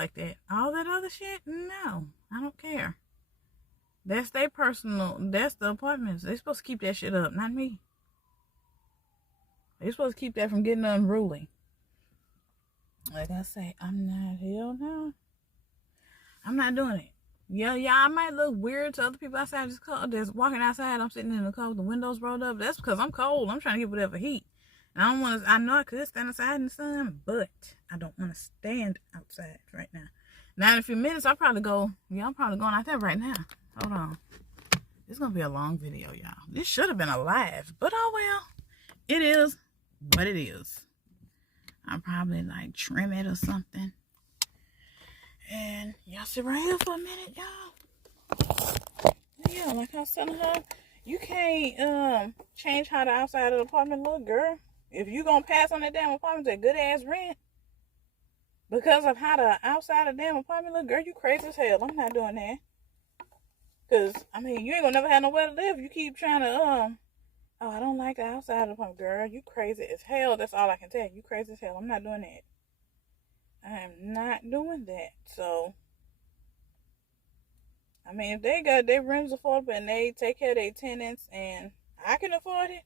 like that. All that other shit, no, I don't care. That's their personal, that's the apartments. They're supposed to keep that shit up, not me. They're supposed to keep that from getting unruly. Like I say, I'm not, hell no. I'm not doing it. Yeah, I might look weird to other people outside this car that's walking outside. I'm sitting in the car with the windows rolled up. That's because I'm cold. I'm trying to get whatever heat. And I don't want to, I know I could stand outside in the sun, but I don't want to stand outside right now. Now in a few minutes, I'll probably go, I'm probably going out there right now. Hold on. It's going to be a long video, y'all. This should have been a live, but oh well. It is what it is. I'll probably like trim it or something. And y'all sit right here for a minute, y'all. Yeah, like I was telling her, you can't change how the outside of the apartment look, girl. If you gonna pass on that damn apartment at good ass rent because of how the outside of the damn apartment look, girl, you crazy as hell. I'm not doing that. Cause I mean, you ain't gonna never have nowhere to live. You keep trying to oh, I don't like the outside of the apartment, girl. You crazy as hell. That's all I can tell you. You crazy as hell. I'm not doing that. I am not doing that. So, I mean, if they got their rooms affordable and they take care of their tenants and I can afford it,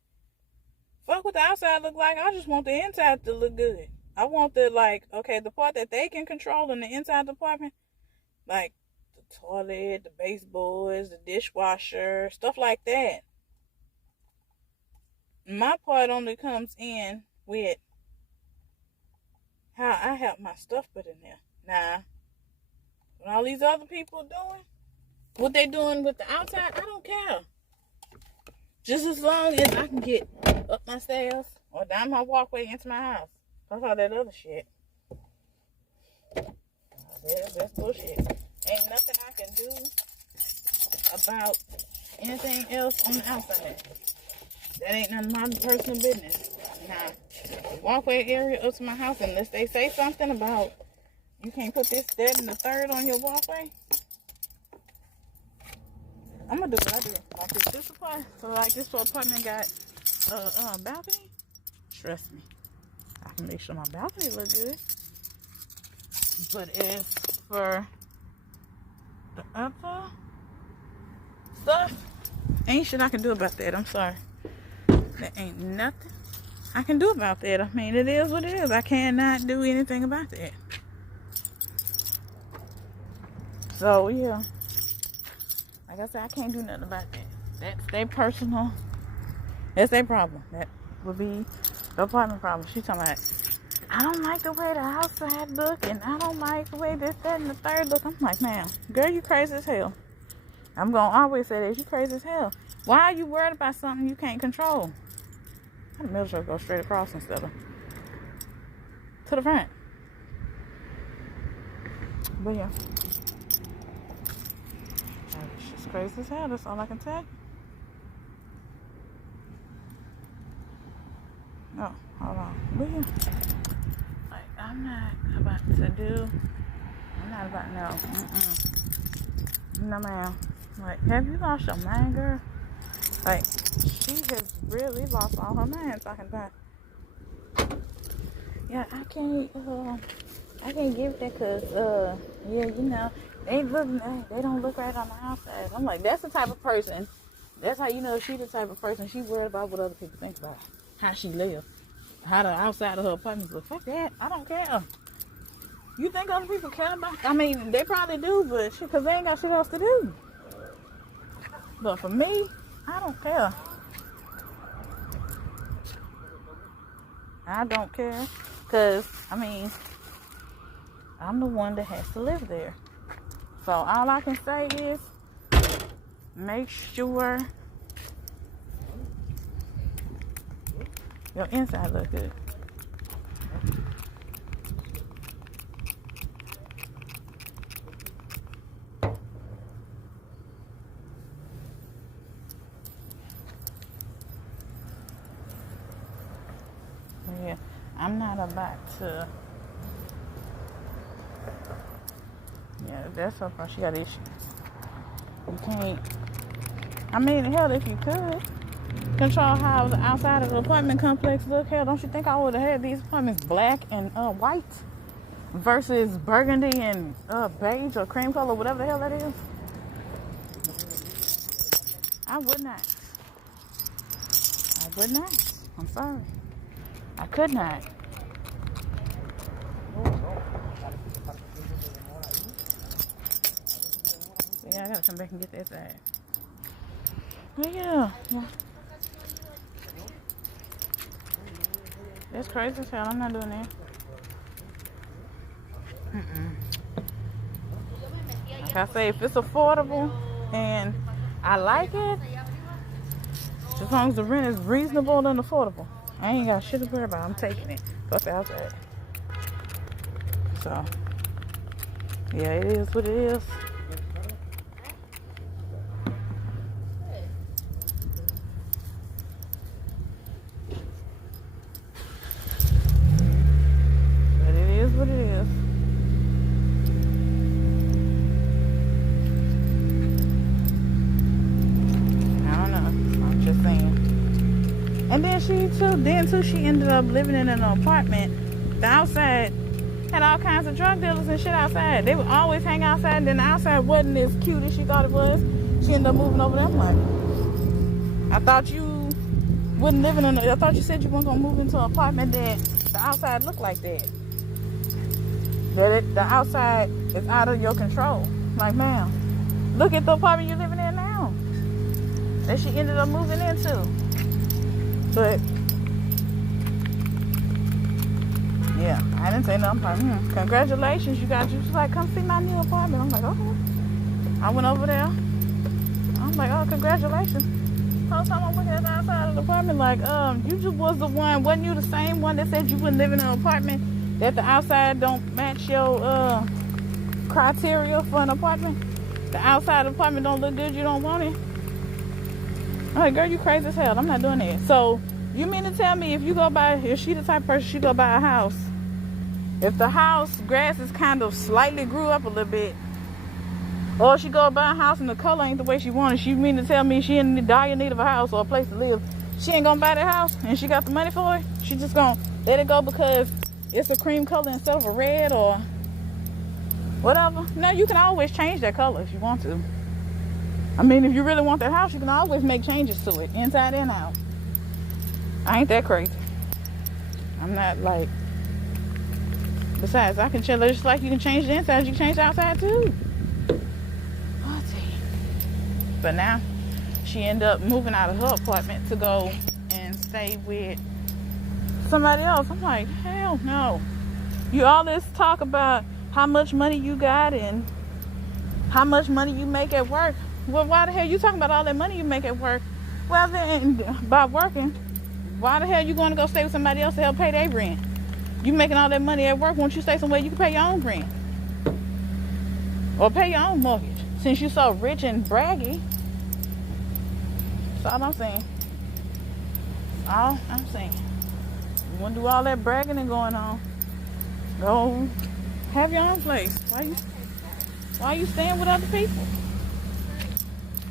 fuck what the outside look like. I just want the inside to look good. I want the, like, okay, the part that they can control in the inside department, like the toilet, the baseboards, the dishwasher, stuff like that. My part only comes in with how I have my stuff put in there. Now, what all these other people doing, what they doing with the outside, I don't care. Just as long as I can get up my stairs or down my walkway into my house. Fuck all that other shit. That's bullshit. Ain't nothing I can do about anything else on the outside. That ain't none of my personal business. Now, the walkway area up to my house, unless they say something about you can't put this, that, and the third on your walkway, I'm gonna do what I do. Like this supply, so like this apartment got a balcony. Trust me, I can make sure my balcony look good. But as for the other stuff, ain't shit I can do about that. I'm sorry. There ain't nothing I can do about that. I mean, it is what it is. I cannot do anything about that. So, yeah. Like I said, I can't do nothing about that. That's their personal. That's their problem. That would be the apartment problem. She's talking about, I don't like the way the outside look, and I don't like the way this, that, and the third look. I'm like, man, girl, you crazy as hell. I'm going to always say that. You crazy as hell. Why are you worried about something you can't control? I might as well go straight across instead of to the front. But yeah. It's just crazy as hell. That's all I can tell you. Oh, hold on. But yeah. Like, I'm not about no. No, ma'am. Like, have you lost your mind, girl? Like, she has really lost all her mind talking about, yeah, I can't give that because, yeah, you know, they don't look right on the outside. I'm like, that's the type of person, that's how you know she the type of person, she worried about what other people think about how she lives, how the outside of her apartment looks. Fuck that, I don't care. You think other people care about, I mean, they probably do, but shit, because they ain't got shit else to do. But for me, I don't care. I don't care. Because, I mean, I'm the one that has to live there. So, all I can say is, make sure your inside look good. Yeah, I'm not about to. Yeah, that's her problem. She got issues. You can't. I mean, hell, if you could control how the outside of the apartment complex look, hell, don't you think I would have had these apartments black and white? versus burgundy and beige or cream color, whatever the hell that is. I would not. I would not. I'm sorry. I could not. Yeah, I gotta come back and get that side. But yeah. That's crazy as hell. I'm not doing that. Like I say, if it's affordable and I like it, as long as the rent is reasonable and affordable, I ain't got shit to worry about. I'm taking it. Plus outside. So, yeah, it is what it is. But it is what it is. I don't know. I'm just saying. And then she ended up living in an apartment. The outside had all kinds of drug dealers and shit outside. They would always hang outside, and then the outside wasn't as cute as she thought it was. She ended up moving over there. I'm like, I thought you wouldn't live in I thought you said you weren't gonna move into an apartment that the outside looked like that. The outside is out of your control. Like, ma'am, look at the apartment you're living in now that she ended up moving into. But yeah, I didn't say nothing. I'm like, congratulations, you got you. She's like, come see my new apartment. I'm like, okay. I went over there. I'm like, oh, congratulations. Whole time I'm looking at the outside of the apartment, like, you just was the one. Wasn't you the same one that said you wouldn't live in an apartment that the outside don't match your criteria for an apartment? The outside of the apartment don't look good. You don't want it. I'm like, girl, you crazy as hell. I'm not doing that. So you mean to tell me if she the type of person, she go buy a house, if the house grass is kind of slightly grew up a little bit, or she go buy a house and the color ain't the way she wanted, she mean to tell me she in dire need of a house or a place to live, she ain't gonna buy that house and she got the money for it? She just gonna let it go because it's a cream color instead of a red or whatever? No, you can always change that color if you want to. I mean, if you really want that house, you can always make changes to it, inside and out. I ain't that crazy. I'm not like... Besides, I can chill just like you can change the inside, you can change the outside too. I'll tell you. But now, she ended up moving out of her apartment to go and stay with somebody else. I'm like, hell no. You all this talk about how much money you got and how much money you make at work. Well, why the hell you talking about all that money you make at work? Well, then, by working, why the hell you going to go stay with somebody else to help pay their rent? You making all that money at work, won't you stay somewhere you can pay your own rent? Or pay your own mortgage, since you so rich and braggy. That's all I'm saying. All I'm saying. You want to do all that bragging and going on, go have your own place. Why you staying with other people?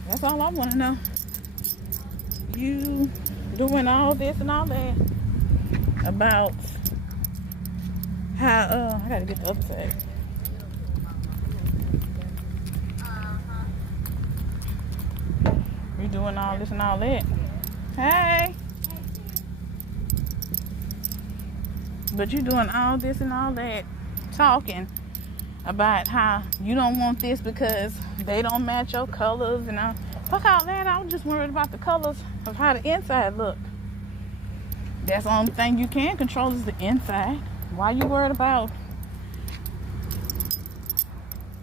That's all I want to know. You doing all this and all that about how, I gotta get the other side. You doing all this and all that. Hey! But you doing all this and all that talking about how you don't want this because they don't match your colors and all. Fuck all that. I was just worried about the colors of how the inside look. That's the only thing you can control is the inside. Why you worried about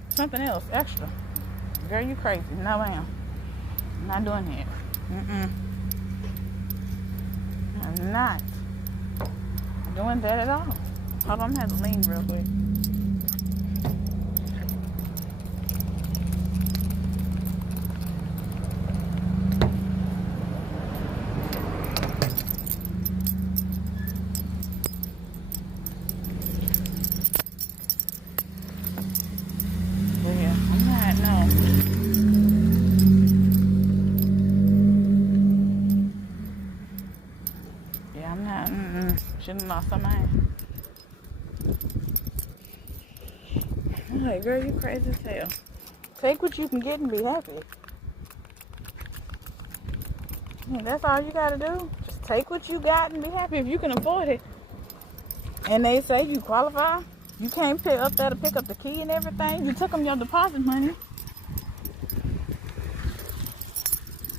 something else extra? Girl, you crazy. No, ma'am. I'm not doing that. I'm not doing that at all. Hold on, I'm gonna have to lean real quick. Shouldn't have lost her mind. like, girl, you crazy as hell. Take what you can get and be happy. And that's all you gotta do. Just take what you got and be happy if you can afford it. And they say you qualify. You can't pick up there to pick up the key and everything. You took them your deposit money.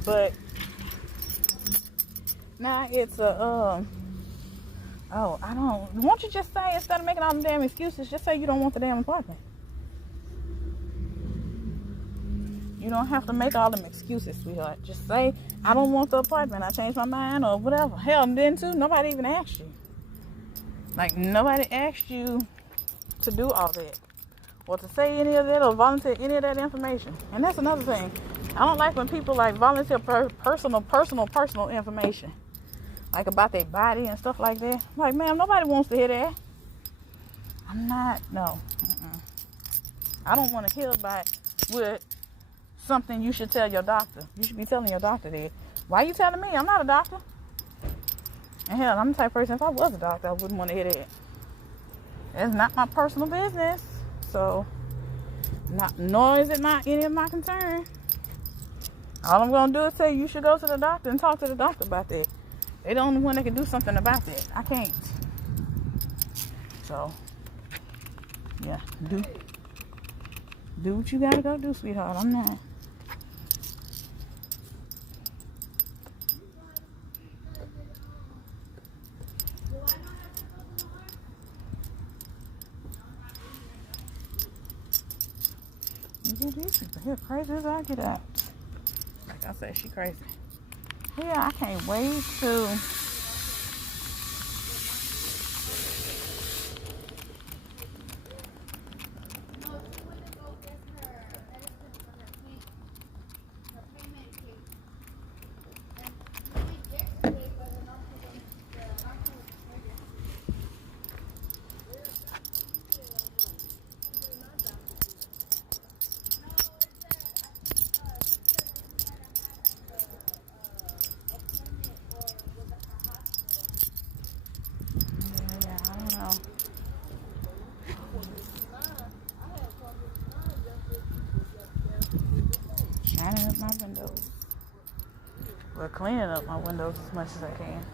But now it's a won't you just say, instead of making all them damn excuses, just say you don't want the damn apartment. You don't have to make all them excuses, sweetheart. Just say, I don't want the apartment. I changed my mind or whatever. Hell, and then too, nobody even asked you. Like, nobody asked you to do all that. Or to say any of that or volunteer any of that information. And that's another thing. I don't like when people like volunteer personal information. Like about their body and stuff like that. I'm like, ma'am, nobody wants to hear that. I'm not, no. I don't want to hear about what something you should tell your doctor. You should be telling your doctor that. Why are you telling me? I'm not a doctor. And hell, I'm the type of person, if I was a doctor, I wouldn't want to hear that. It's not my personal business. So, nor is it any of my concern. All I'm going to do is say you should go to the doctor and talk to the doctor about that. They're the only one that can do something about that. I can't. So, yeah, do what you got to go do, sweetheart. I'm not. These people here crazy as I get out. Like I said, she crazy. Yeah, I can't wait to shining up my windows. Well, cleaning up my windows as much as I can.